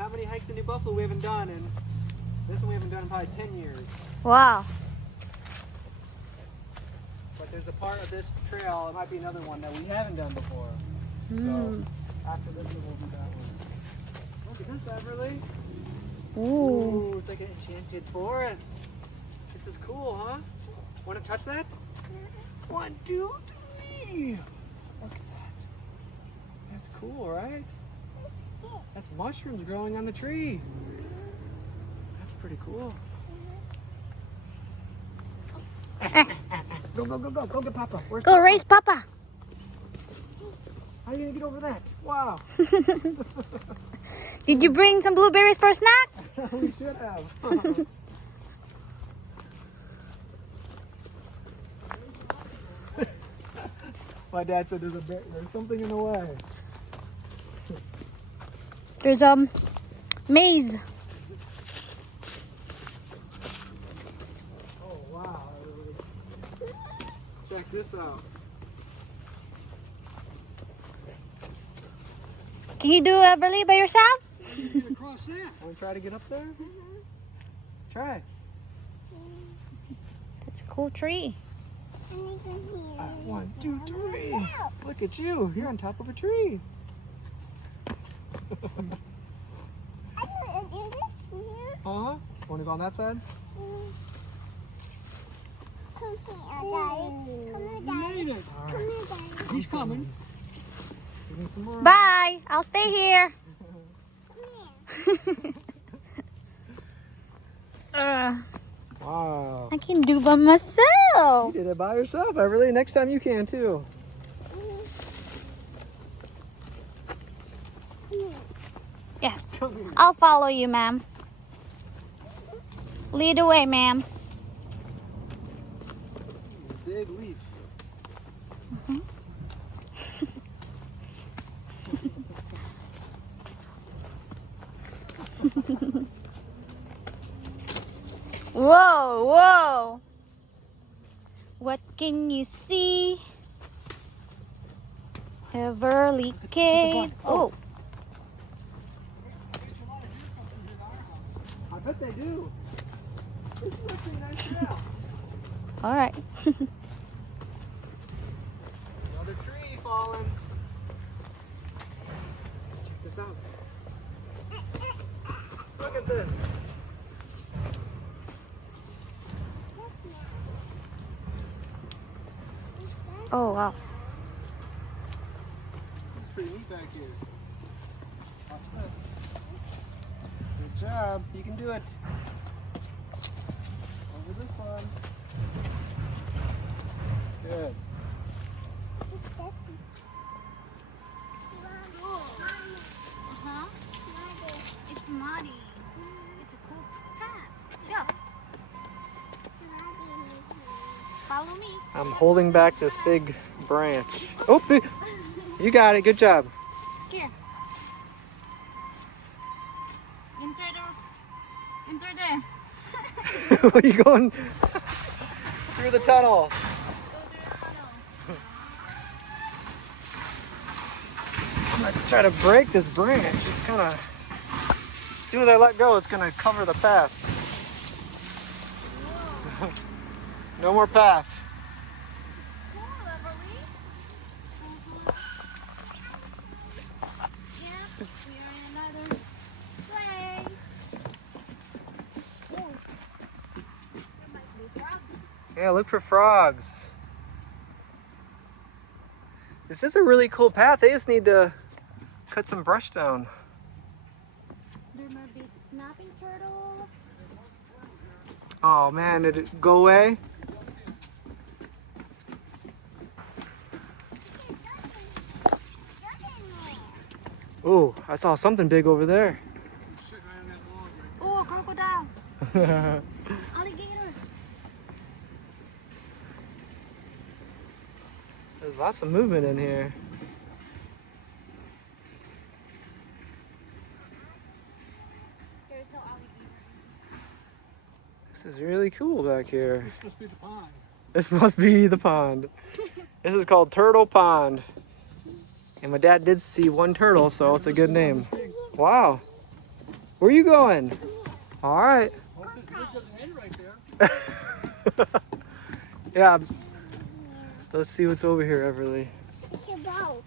not many hikes in New Buffalo we haven't done, and this one we haven't done in probably 10 years. Wow. But there's a part of this trail, it might be another one that we haven't done before. So after this one, we'll do that one. Look at this, Everly. Ooh, it's like an enchanted forest. This is cool, huh? Want to touch that? 1, 2, 3. Look at that. That's cool, right? That's mushrooms growing on the tree. That's pretty cool. Go, go, go, go. Go get Papa. Where's Go Papa? race Papa. How are you going to get over that? Wow. Did you bring some blueberries for snacks? We should have. My dad said there's something in the way. There's maze. Oh wow. Check this out. Can you do Everly by yourself? Get across there. Want to try to get up there? Try. That's a cool tree. 1, 2, 3. Look at you. You're on top of a tree. Uh-huh. Want to go on that side? Come here, Daddy. He's coming. Give me some more. Bye. I'll stay here. Wow. I can do by myself. You did it by yourself. Everly. Next time you can too. Yes. I'll follow you, ma'am. Lead the way, ma'am. Big leaf. Whoa, whoa. What can you see? Everly Cave. Oh. I bet they do. This is actually a nice trail. All right. Another tree falling. Check this out. Look at this. Oh, wow. This is pretty neat back here. Watch this. Good job. You can do it. Over this one. Good. Uh-huh. It's muddy. It's a cool path. Yeah. Follow me. I'm holding back this big branch. Oh, you got it. Good job. Here. Enter there. Are you going through the tunnel? I'm gonna try to break this branch. It's kind of, as soon as I let go, it's gonna cover the path. No more path. Yeah, look for frogs. This is a really cool path. They just need to cut some brush down. There might be snapping turtle. Oh man, did it go away? Oh, I saw something big over there. Oh, a crocodile. Alligator. There's lots of movement in here. There's no alligator. This is really cool back here. This must be the pond. This must be the pond. This is called Turtle Pond. And my dad did see one turtle, so it's a good name. Wow. Where are you going? All right. Hope this bridge doesn't end right there. Yeah. Let's see what's over here, Everly. It's a boat.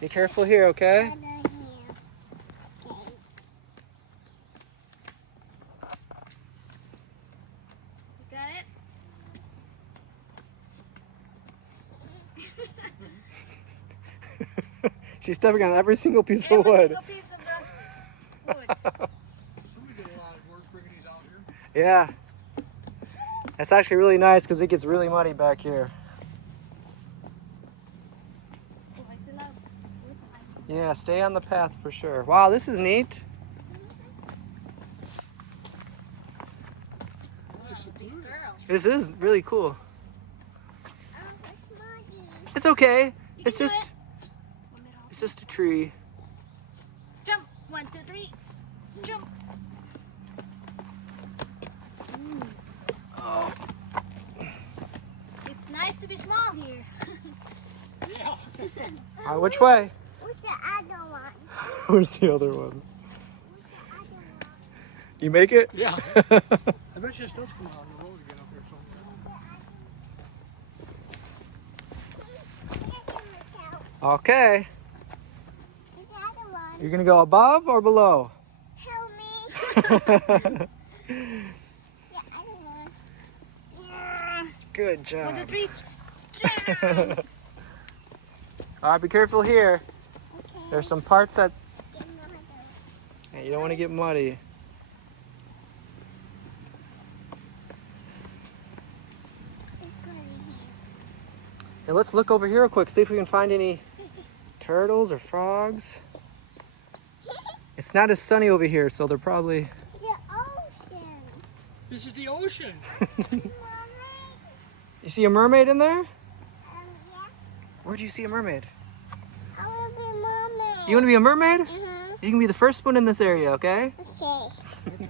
Be careful here, okay? Other here. Okay. You got it? She's stepping on every single piece of Every wood. single piece of the wood. Somebody did a lot of work bringing these out here. Yeah. That's actually really nice because it gets really muddy back here. Oh, I still have. Where's the Yeah, stay on the path for sure. Wow, this is neat. big girl? This is really cool. Oh, it's muddy. It's okay. You It's can do just it. One middle. it's just a tree. Jump. 1, 2, 3. Jump. Oh. It's nice to be small here. Yeah. Which way? What's the other one? Where's the other one? What's the other one? You make it? Yeah. I bet you it does come out on the road again up there somewhere. Okay. What's the other one? You're gonna go above or below? Help me. The other one. Good 1, job. 2, 3. All right, be careful here. Okay. There's some parts that Get muddy. you don't want to get muddy. It's good in And let's look over here real quick, see if we can find any turtles or frogs. It's not as sunny over here, so they're probably... It's the ocean. This is the ocean. Mommy. You see a mermaid in there? Yeah. Where'd you see a mermaid? I want to be mommy. You want to be a mermaid? Uh-huh. You can be the first one in this area, okay? Okay.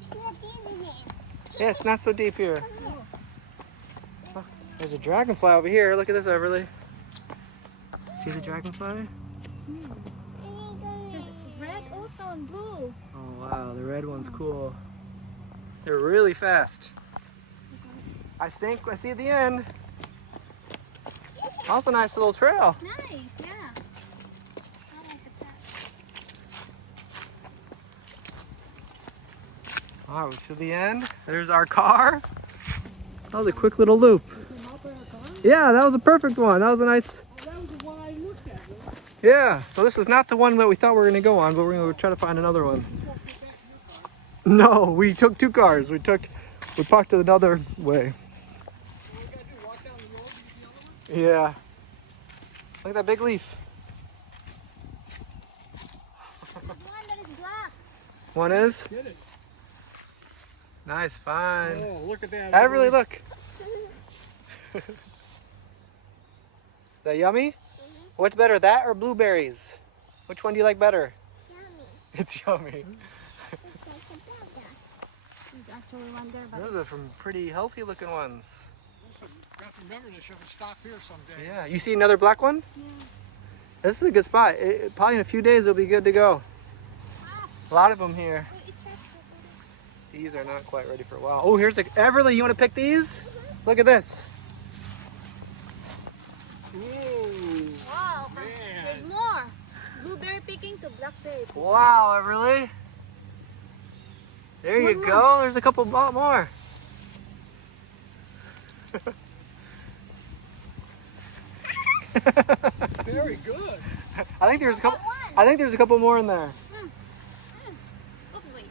It's not deep in it. Yeah, it's not so deep here. Oh, there's a dragonfly over here. Look at this, Everly. See the dragonfly? There's red also and blue. Oh wow, the red one's cool. They're really fast. I think I see the end. Also nice little trail. Nice, yeah. I like the path. All right, to the end. There's our car. That was a quick little loop. Yeah, that was a perfect one. That was a nice. That was the one I looked at. Yeah, so this is not the one that we thought we were going to go on, but we're going to try to find another one. No, we took two cars. We parked it another way. What we gotta do, walk down the road and get the other one? Yeah. Look at that big leaf. One that is black. One is? Get it. Nice, fine. Oh, look at that. Everly, look. Is that yummy? What's better, that or blueberries? Which one do you like better? Yummy. It's yummy. It's like a burger. There's actually one there, but Those are some pretty healthy looking ones. Listen, you have to remember this. You have to stop here someday. Yeah, you see another black one? yeah. This is a good spot. Probably in a few days it'll be good to go. A lot of them here. Wait, it's right. These are not quite ready for a while. Oh, here's a Everly. You want to pick these? Look at this. Ooh, Wow, man. there's more. Blueberry picking to blackberry. Wow, Everly. There you One go. There's a couple more. Very good. I think there's a couple. I think there's a couple more in there. Oh, wait.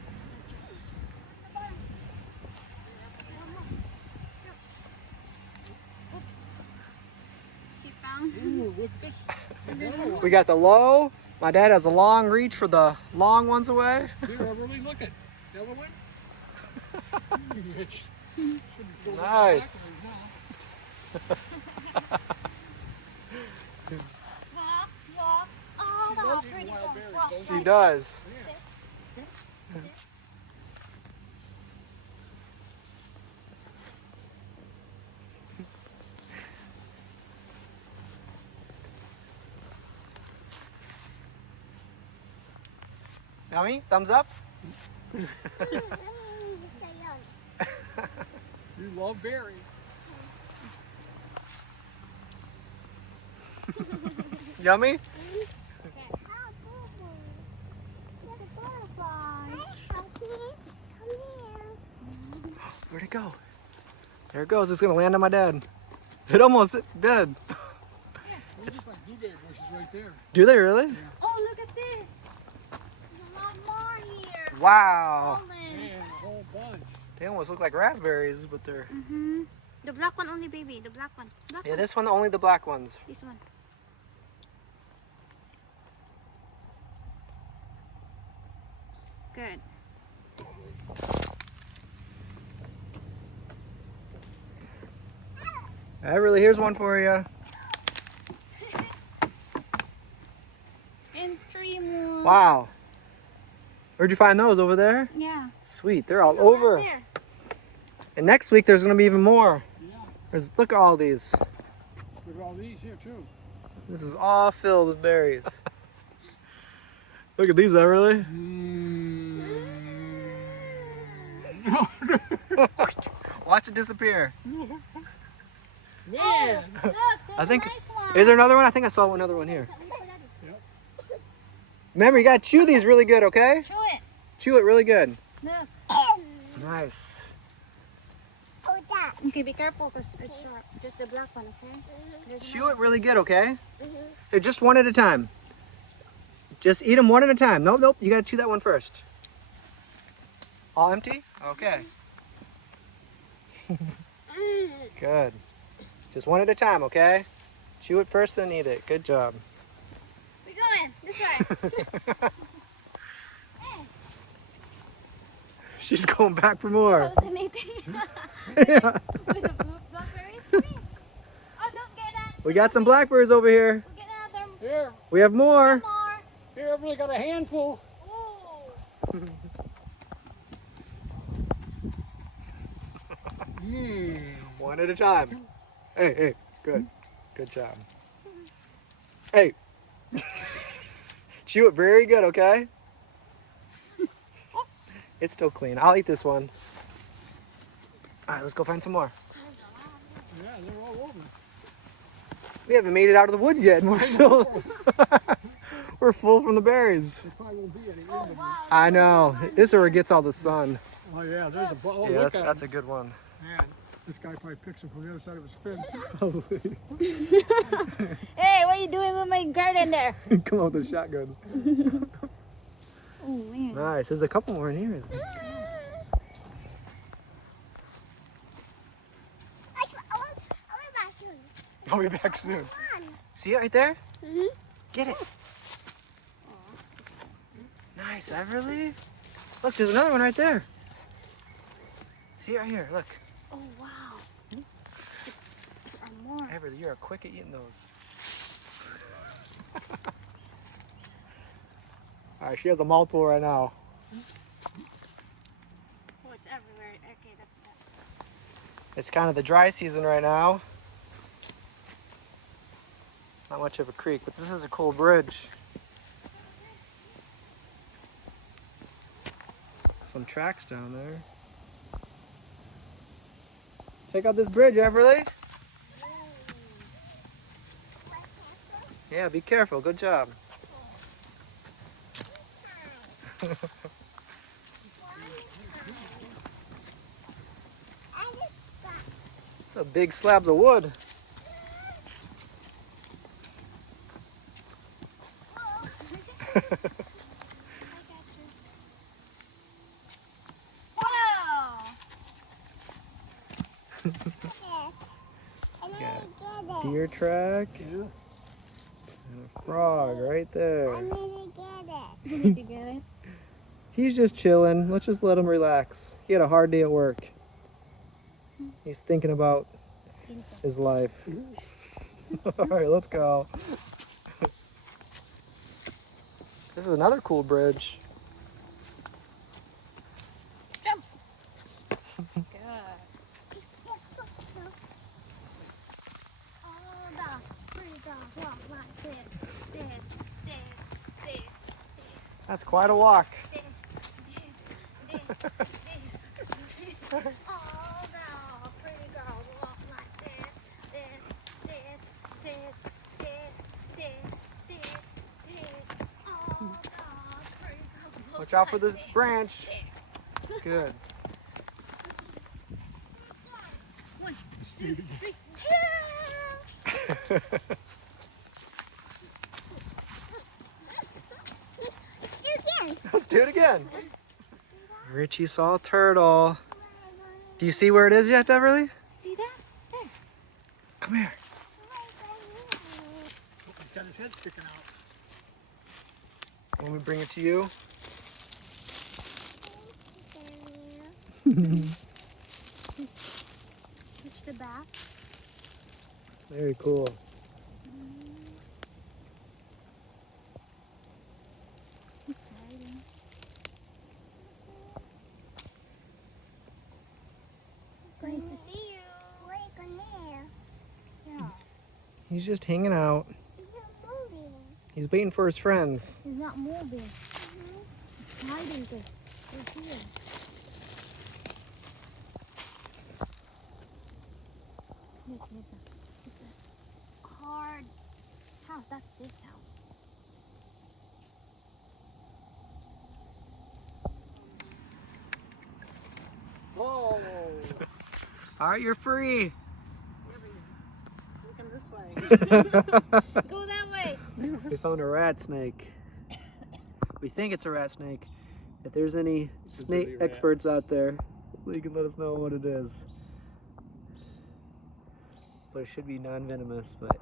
He found. Ooh, look at this. Another one. We got the low. My dad has a long reach for the long ones away. Here, Everly, look at the other one. It should be going Nice. backwards Walk, walk. Oh, She wow, loves eating pretty wild cool. berries, Walk, doesn't She walk. does. Yummy? Thumbs up? So young. You love berries. Yummy? How boo-boo. It's a butterfly. Help me. Come here. Where'd it go? There it goes. It's gonna land on my dad. It almost did. There's like blueberry bushes right there. Do they really? Oh, look at this. There's a lot more here. Wow. Almonds. Man, a whole bunch. They almost look like raspberries, but they're... Mm-hmm. The black one only, baby. The black one. Yeah, this one, only the black ones. This one. Good. Everly, here's one for you. And 3 more. Wow. Where'd you find those? Over there? Yeah. Sweet, they're all Right over. there. And next week there's gonna be even more. Yeah. Look at all these. Look at all these here too. This is all filled with berries. Look at these, Everly. Watch it disappear. Man. Look, there's I think- a nice one. Is there another one? I think I saw another one here. Yep. Remember, you gotta chew these really good, okay? Show it. Chew it really good. Look. Nice. Hold that. Okay, be careful because it's sharp. Just the black one, okay? There's Chew it really good, okay? Mhm. Here, just one at a time. Just eat them one at a time. Nope, nope. You gotta chew that one first. All empty? Okay. Good. Just one at a time, okay? Chew it first, then eat it. Good job. We're going. This way. She's going back for more. Hallucinating. Yeah. With the blue blackberries. Oh, don't get that. We got some blackberries over here. We'll get another Here, We have more. more. here, I've really got a handful. Ooh. One at a time. Hey, hey. Good. Good job. Hey. Chew it very good, okay? Oops. It's still clean. I'll eat this one. All right, let's go find some more. Yeah, they're all over. We haven't made it out of the woods yet, and we're still we're full from the berries. There probably won't be any in Oh, them. wow. I know. This is where it gets all the sun. Oh yeah, there's a oh, Yeah, look that's at a good one. Man, this guy probably picks them from the other side of his fence. Hey, what are you doing with my garden there? Come on with the shotgun. Oh, man. Nice. There's a couple more in here. I'll be back soon. I'll be back soon. Come on. See it right there? Mhm. Get it. Nice, Everly. Look, there's another one right there. See it right here. Look. Oh, wow. There are more. Everly, you are quick at eating those. All right, she has a mouthful right now. Oh, it's everywhere. Okay, that's that. It's kind of the dry season right now. Not much of a creek, but this is a cool bridge. Some tracks down there. Check out this bridge, Everly. Yeah, be careful. Good job. It's a big slabs of wood. Wow. Deer track and a frog right there. I'm gonna get it. You need to get it. He's just chilling. Let's just let him relax. He had a hard day at work. He's thinking about his life. All right, let's go. This is another cool bridge. Jump. Good. All the pretty dogs walk like this, this, this, this, this. That's quite a walk. girl, pretty girl, walk like this, this, this, this, this, this, this, this. Oh, girl, pretty girl, walk Watch out for like this this, branch. this. Good. One, two, three. Let's do it again. Richie saw a turtle. Do you see where it is yet, Everly? See that? There. Come here. He's got his head sticking out. Want me to bring it to you? Just touch the back. Very cool. Exciting. Nice to see you. Yeah. He's just hanging out. He's waiting for his friends. He's not moving. It's hiding because we're here. Look, there's a hard house. That's his house. Oh! All right, you're free. Looking this way. Go that way. We found a rat snake. We think it's a rat snake. If there's any It's a snake baby rat. experts out there, you can let us know what it is. But it should be non-venomous, but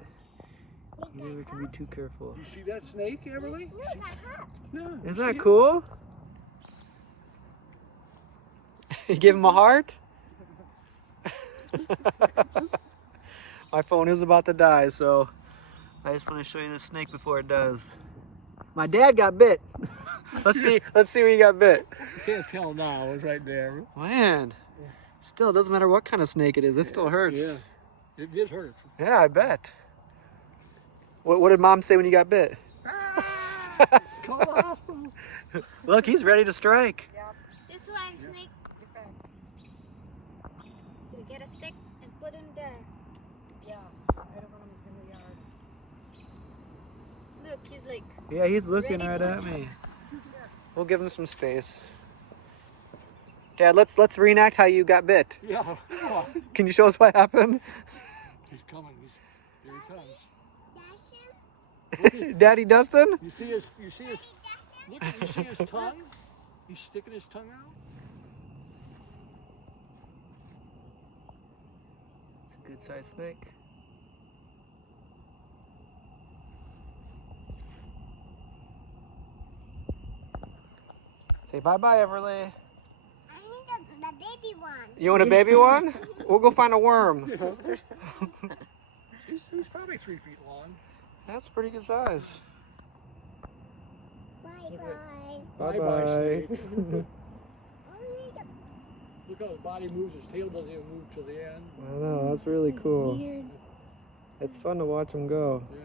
you never can be too careful. You see that snake, Everly? No. Isn't that cool? You give him a heart? My phone is about to die, so I just want to show you the snake before it does. My dad got bit. Let's see where you got bit. You can't tell now. It's right there. Man, still, it doesn't matter what kind of snake it is. It still hurts. Yeah. It did hurt. Yeah, I bet. What did Mom say when you got bit? Call the hospital. Look, he's ready to strike. This way, snake. You get a stick and put him there. Yeah, I don't want him in the yard. Look, he's like, Yeah, he's looking Ready right to at me. We'll give him some space. Dad, let's reenact how you got bit. Yeah. Come on. Can you show us what happened? He's coming. Here he comes. Daddy Dustin? You see his look, you see his tongue? He's sticking his tongue out. It's a good sized snake. Say bye-bye, Everly. The baby one. You want a baby one? We'll go find a worm. He's probably 3 feet long. That's a pretty good size. Bye-bye. Bye-bye, snake. Only Look how his body moves. His tail doesn't even move to the end. I know, that's really cool. weird. It's fun to watch him go. Yeah.